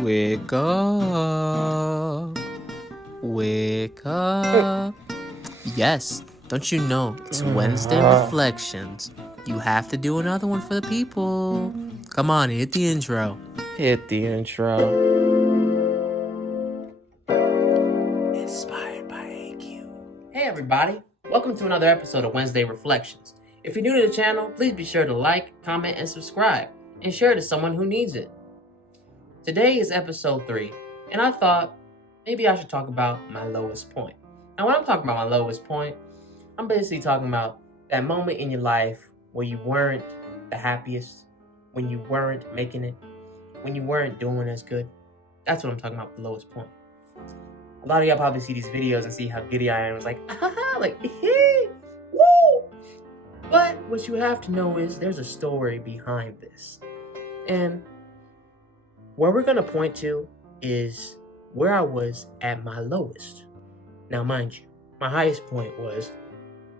Wake up. Wake up. Yes, don't you know it's Wednesday Reflections? You have to do another one for the people. Come on, hit the intro. Hit the intro. Inspiredbyaq. Hey everybody, welcome to another episode of Wednesday Reflections. If you're new to the channel, please be sure to like, comment, and subscribe, and share it to someone who needs it. Today is episode 3, and I thought maybe I should talk about my lowest point. Now, when I'm talking about my lowest point, I'm basically talking about that moment in your life where you weren't the happiest, when you weren't making it, when you weren't doing as good. That's what I'm talking about, the lowest point. A lot of y'all probably see these videos and see how giddy I am. It's like, like, woo! But what you have to know is there's a story behind this. And where we're going to point to is where I was at my lowest. Now, mind you, my highest point was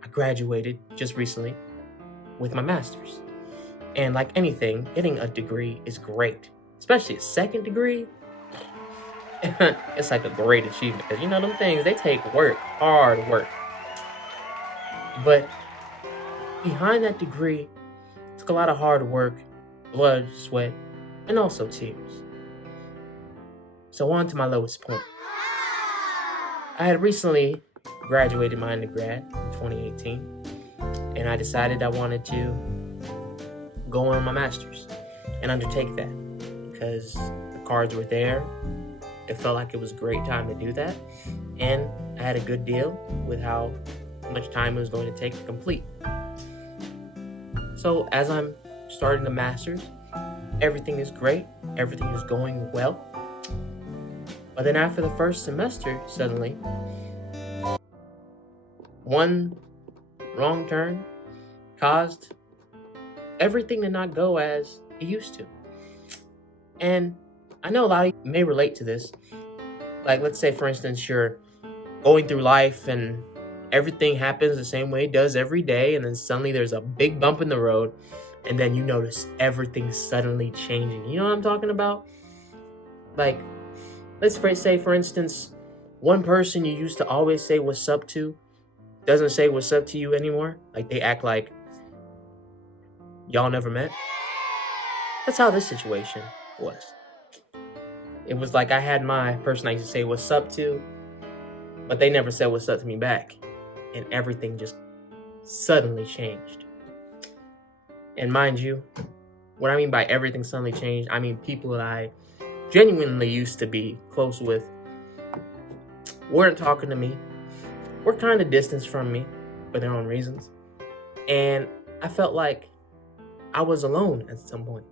I graduated just recently with my master's. And like anything, getting a degree is great, especially a second degree. It's like a great achievement because, you know, them things, they take work, hard work. But behind that degree, it took a lot of hard work, blood, sweat, and also tears. So on to my lowest point. I had recently graduated my undergrad in 2018, and I decided I wanted to go on my master's and undertake that because the cards were there. It felt like it was a great time to do that, and I had a good deal with how much time it was going to take to complete. So as I'm starting the master's, everything is great, everything is going well. But then after the first semester, suddenly, one wrong turn caused everything to not go as it used to. And I know a lot of you may relate to this. Like, let's say, for instance, you're going through life and everything happens the same way it does every day, and then suddenly there's a big bump in the road, and then you notice everything suddenly changing. You know what I'm talking about? Like, let's say, for instance, one person you used to always say what's up to doesn't say what's up to you anymore. Like, they act like y'all never met. That's how this situation was. It was like I had my person I used to say what's up to, but they never said what's up to me back. And everything just suddenly changed. And mind you, what I mean by everything suddenly changed, I mean people that I genuinely used to be close with weren't talking to me, were kind of distanced from me for their own reasons. And I felt like I was alone at some point.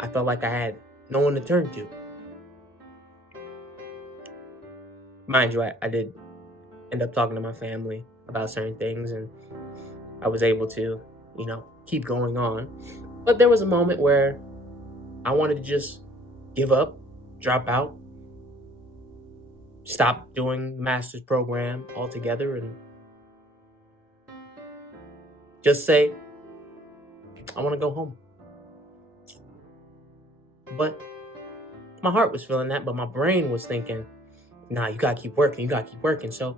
I felt like I had no one to turn to. Mind you, I did end up talking to my family about certain things, and I was able to, keep going on. But there was a moment where I wanted to just give up, drop out, stop doing the master's program altogether, and just say, I want to go home. But my heart was feeling that, but my brain was thinking, nah, you gotta keep working, So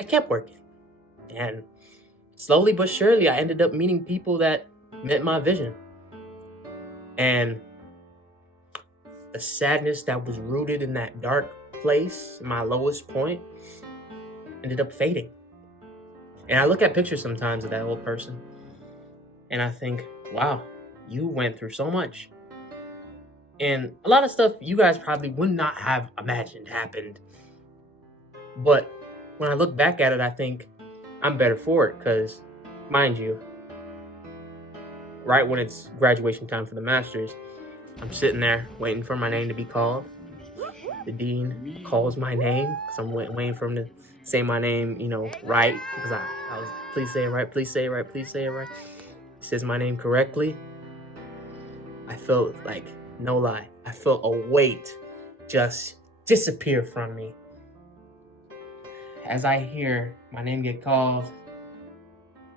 I kept working. And slowly but surely, I ended up meeting people that met my vision. And the sadness that was rooted in that dark place, my lowest point, ended up fading. And I look at pictures sometimes of that old person, and I think, wow, you went through so much. And a lot of stuff you guys probably would not have imagined happened. But when I look back at it, I think I'm better for it because, mind you, right when it's graduation time for the master's, I'm sitting there waiting for my name to be called. The dean calls my name because I'm waiting for him to say my name, right. Because I was, please say it right, please say it right, please say it right. He says my name correctly. I felt like, no lie, I felt a weight just disappear from me. As I hear my name get called,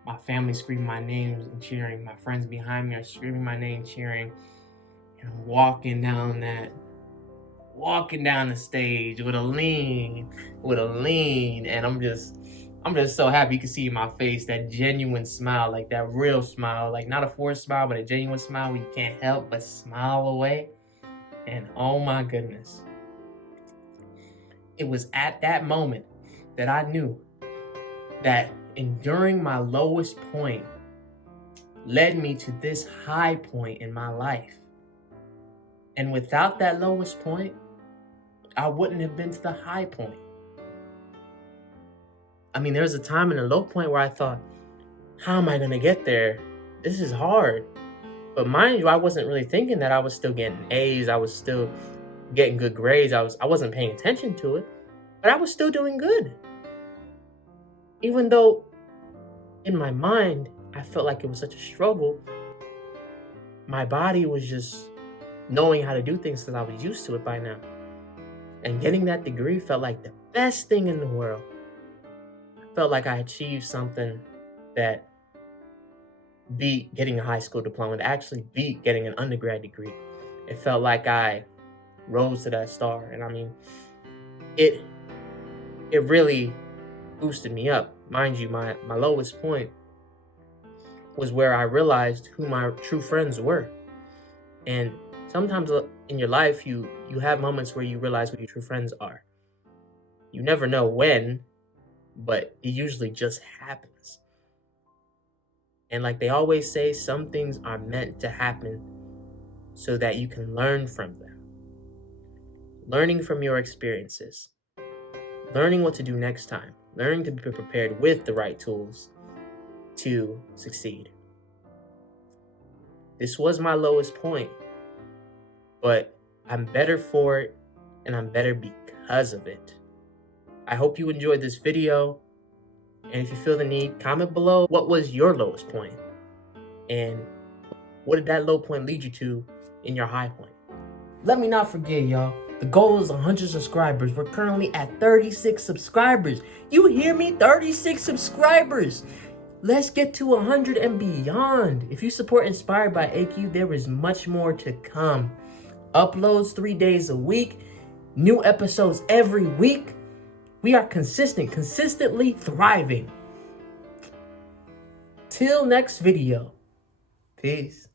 my family screaming my name and cheering, my friends behind me are screaming my name, cheering, and I'm walking down that walking down the stage with a lean, and I'm just so happy. You can see in my face that genuine smile, like that real smile, like not a forced smile, but a genuine smile where you can't help but smile away. And oh my goodness, it was at that moment that I knew that enduring my lowest point led me to this high point in my life. And without that lowest point, I wouldn't have been to the high point. I mean, there was a time in the low point where I thought, how am I going to get there? This is hard. But mind you, I wasn't really thinking that. I was still getting A's. I was still getting good grades. I wasn't paying attention to it, but I was still doing good. Even though in my mind, I felt like it was such a struggle, my body was just knowing how to do things because I was used to it by now. And getting that degree felt like the best thing in the world. I felt like I achieved something that beat getting a high school diploma, that actually beat getting an undergrad degree. It felt like I rose to that star. And I mean, it really boosted me up. Mind you, my lowest point was where I realized who my true friends were. And sometimes in your life, you have moments where you realize who your true friends are. You never know when, but it usually just happens. And like they always say, some things are meant to happen so that you can learn from them. Learning from your experiences. Learning what to do next time. Learning to be prepared with the right tools to succeed. This was my lowest point, but I'm better for it, and I'm better because of it. I hope you enjoyed this video, and if you feel the need, comment below what was your lowest point, and what did that low point lead you to in your high point. Let me not forget, y'all, the goal is 100 subscribers. We're currently at 36 subscribers. You hear me? 36 subscribers. Let's get to 100 and beyond. If you support Inspired by AQ, there is much more to come. Uploads 3 days a week, new episodes every week. We are consistently thriving. Till next video. Peace.